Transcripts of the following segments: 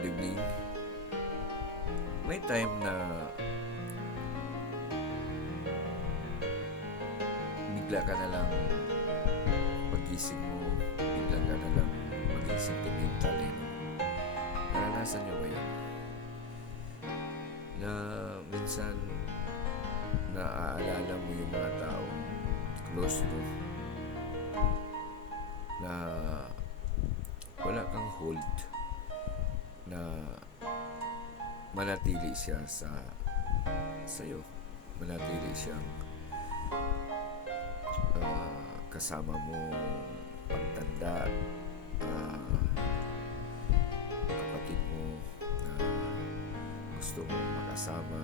good evening. May time na bigla ka na lang pagising mo, bigla ka na lang maging sentimental eh. Naranasan niyo ba yan? Na minsan naaalala mo yung mga taong close mo na wala kang hold na manatili siya sa'yo. Manatili siyang kasama mo pagtanda, kapatid mo na gusto mong makasama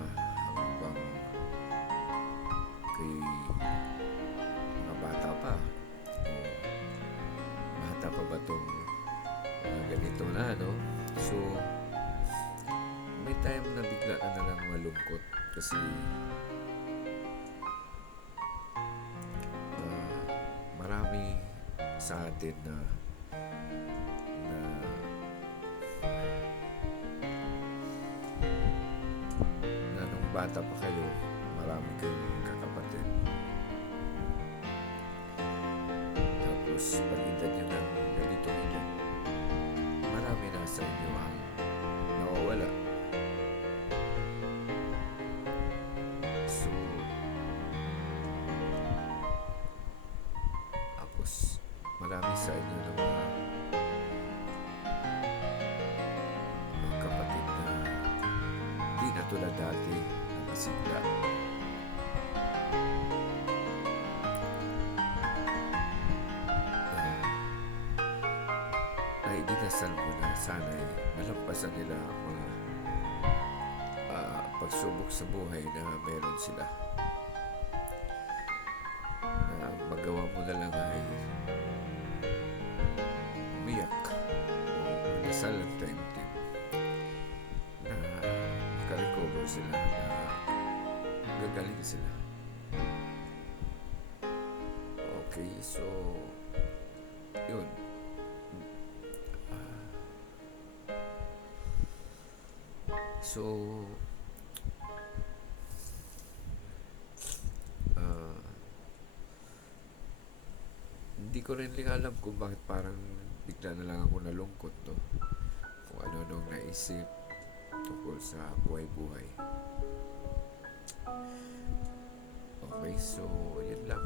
hanggang kay mga bata pa. Bata pa ba itong ganito na, no? So, may time na bigla ka na lang malungkot kasi marami sa atin na nung bata pa kayo, marami kayong kakapatid. Tapos, pag-edad nyo ng ganito edad, marami na sa inyo ang nawawala. So, tapos, marami sa inyo ng mga kapatid na di na tulad dati na masigla. Ay dinasal mo na sana'y malampasan nila ang mga pagsubok sa buhay na meron sila. Na magawa mo na lang ay umiyak o nasal ang time na makarecover sila, na gagaling sila. Okay, so yun. So, hindi ko rin alam kung bakit parang bigla na lang ako nalungkot, no? Kung ano-anong naisip tungkol sa buhay-buhay. Okay, so, yun lang.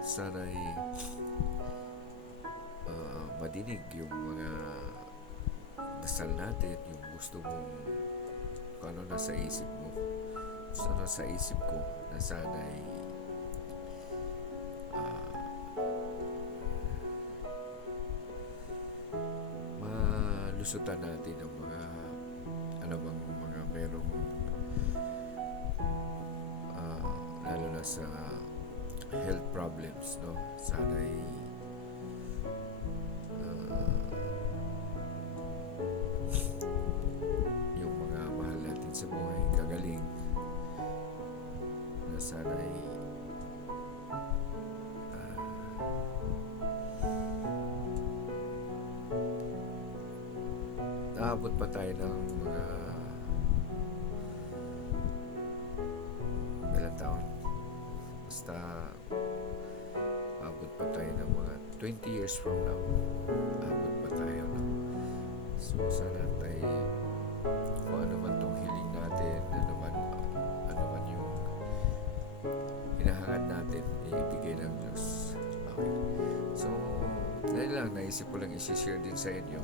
Sana'y madinig yung mga dasal natin, yung gusto mong kung ano nasa isip mo. So, nasa isip ko na sana'y malusutan natin ang mga mga merong lalo na sa health problems, no? Sana'y yung mga mahal natin sa buhay gagaling, na sana'y naabot pa tayo ng mga ilang taon. Basta abot pa tayo ng mga 20 years from now. Abot pa tayo, no? So sana tayo, kung ano man tong hiling natin, ano man yung hinahangad natin, ibigay ng Diyos. Okay. So, dahil lang naisip ko lang i-share din sa inyo